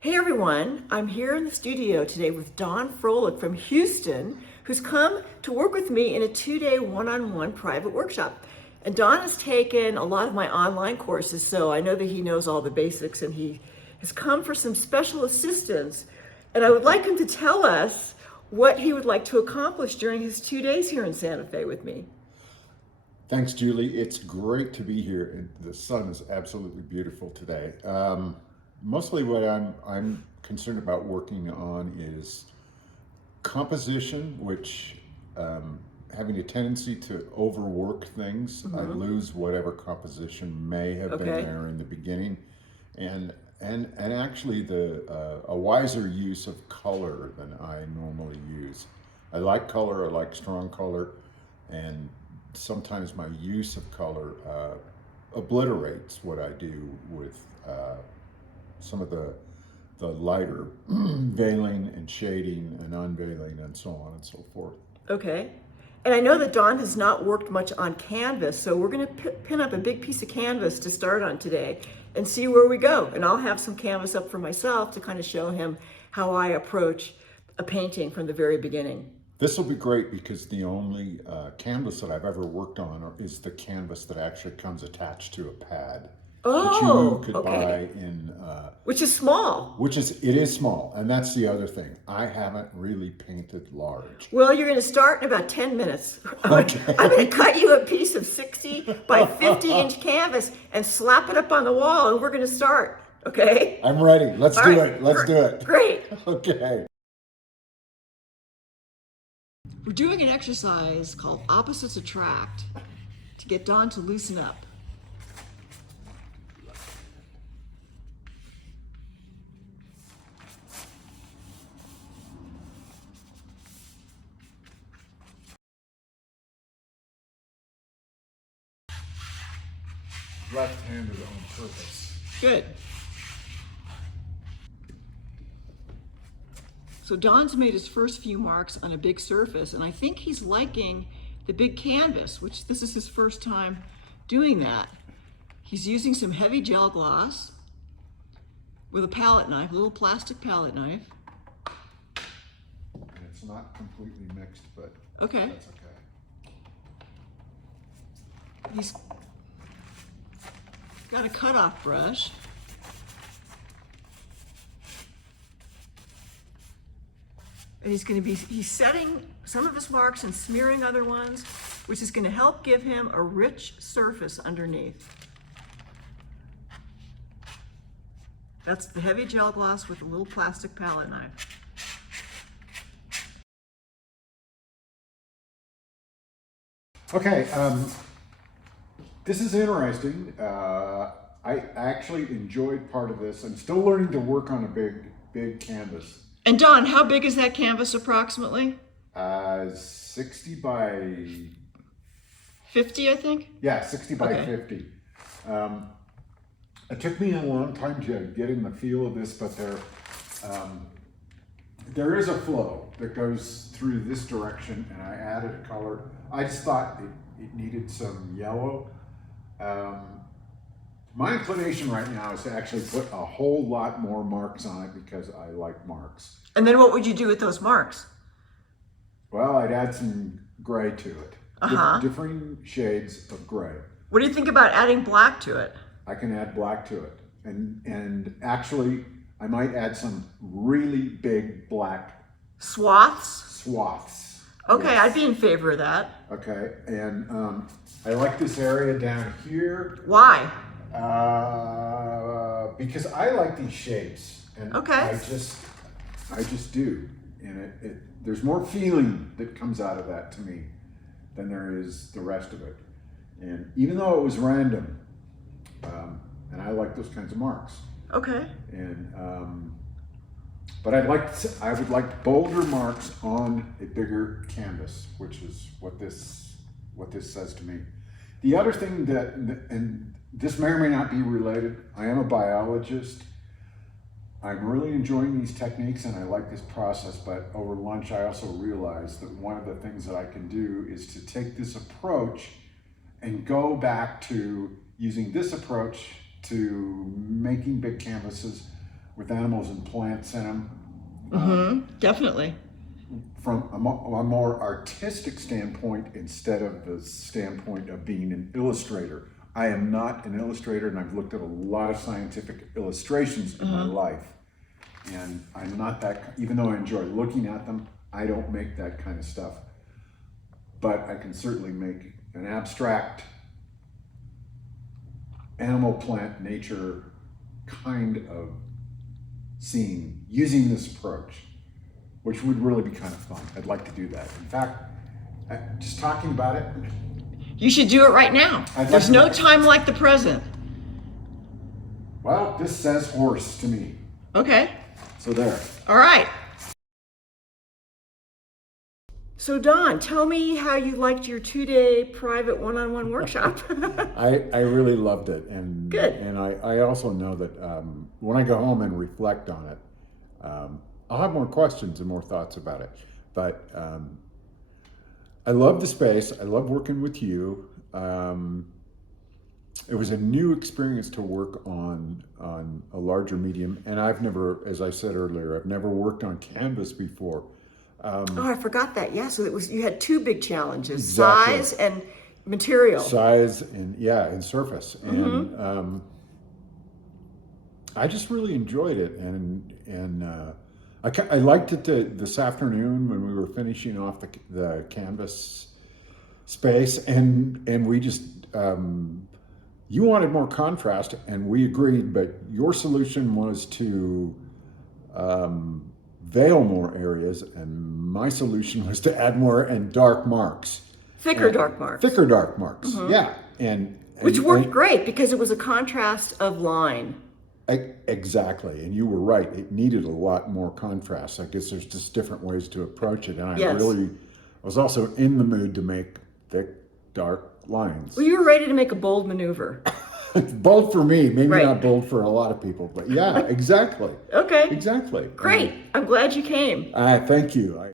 Hey everyone, I'm here in the studio today with Dawn Froelich from Houston, who's come to work with me in a 2-day one-on-one private workshop. And Dawn has taken a lot of my online courses, so I know that he knows all the basics, and he has come for some special assistance. And I would like him to tell us what he would like to accomplish during his 2 days here in Santa Fe with me. Thanks, Julie. It's great to be here, and the sun is absolutely beautiful today. Mostly, what I'm concerned about working on is composition, which having a tendency to overwork things. I lose whatever composition may have been Okay. there in the beginning, and actually a wiser use of color than I normally use. I like color. I like strong color, and sometimes my use of color obliterates what I do with some of the lighter veiling and shading and unveiling and so on and so forth. Okay. And I know that Dawn has not worked much on canvas, so we're going to pin up a big piece of canvas to start on today and see where we go. And I'll have some canvas up for myself to kind of show him how I approach a painting from the very beginning. This will be great because the only canvas that I've ever worked on is the canvas that actually comes attached to a pad that you could buy in Which is small. it is small, and that's the other thing. I haven't really painted large. Well, you're going to start in about 10 minutes. Okay. I'm going to cut you a piece of 60 by 50-inch canvas and slap it up on the wall, and we're going to start, okay? I'm ready. Let's do it. Let's do it. Great. Okay. We're doing an exercise called Opposites Attract to get Dawn to loosen up. Left-handed on purpose. Good. So Don's made his first few marks on a big surface, and I think he's liking the big canvas, which this is his first time doing that. He's using some heavy gel gloss with a palette knife, a little plastic palette knife. And it's not completely mixed, but Okay. that's okay. He's got a cutoff brush. And he's setting some of his marks and smearing other ones, which is going to help give him a rich surface underneath. That's the heavy gel gloss with a little plastic palette knife. Okay, this is interesting. I actually enjoyed part of this. I'm still learning to work on a big canvas. And Don, how big is that canvas approximately? 60 by 50, I think? Yeah, 60 by Okay. 50. It took me a long time to get in the feel of this, but there is a flow that goes through this direction, and I added a color. I just thought it needed some yellow. My inclination right now is to actually put a whole lot more marks on it because I like marks. And then what would you do with those marks? Well, I'd add some gray to it. Differing shades of gray. What do you think about adding black to it? I can add black to it. And actually, I might add some really big black Swaths? swaths. Okay, Yes. I'd be in favor of that. Okay, and I like this area down here Why? because I like these shapes, and Okay. I just do, and there's more feeling that comes out of that to me than there is the rest of it. And even though it was random, and I like those kinds of marks, Okay. and but I would like bolder marks on a bigger canvas, which is what this says to me. The other thing and this may or may not be related, I am a biologist. I'm really enjoying these techniques and I like this process, but over lunch I also realized that one of the things that I can do is to take this approach and go back to using this approach to making big canvases with animals and plants in them. Definitely. From a more artistic standpoint instead of the standpoint of being an illustrator. I am not an illustrator, and I've looked at a lot of scientific illustrations in my life. And I'm not that, even though I enjoy looking at them, I don't make that kind of stuff. But I can certainly make an abstract animal, plant, nature kind of scene using this approach, which would really be kind of fun. I'd like to do that. In fact, just talking about it. You should do it right now. There's no time like the present. Well, this says horse to me. Okay. So there. All right. So Don, tell me how you liked your 2-day private one-on-one workshop. I really loved it, and Good. And I also know that when I go home and reflect on it, I'll have more questions and more thoughts about it. But I love the space. I love working with you. It was a new experience to work on a larger medium, and I've never, as I said earlier, I've never worked on canvas before. Oh, I forgot that. Yeah, so you had 2 big challenges: Exactly. size and material. Size and surface, and I just really enjoyed it, and I liked it this afternoon when we were finishing off the canvas space, and we just you wanted more contrast, and we agreed, but your solution was to veil more areas, and my solution was to add more and dark marks. Thicker dark marks. Thicker dark marks, yeah. Which worked great because it was a contrast of line. Exactly, and you were right. It needed a lot more contrast. I guess there's just different ways to approach it, and I was also in the mood to make thick, dark lines. Well, you were ready to make a bold maneuver. Bold for me, maybe Right. not bold for a lot of people, but yeah, exactly. Okay. Exactly. Great. I'm glad you came. Thank you.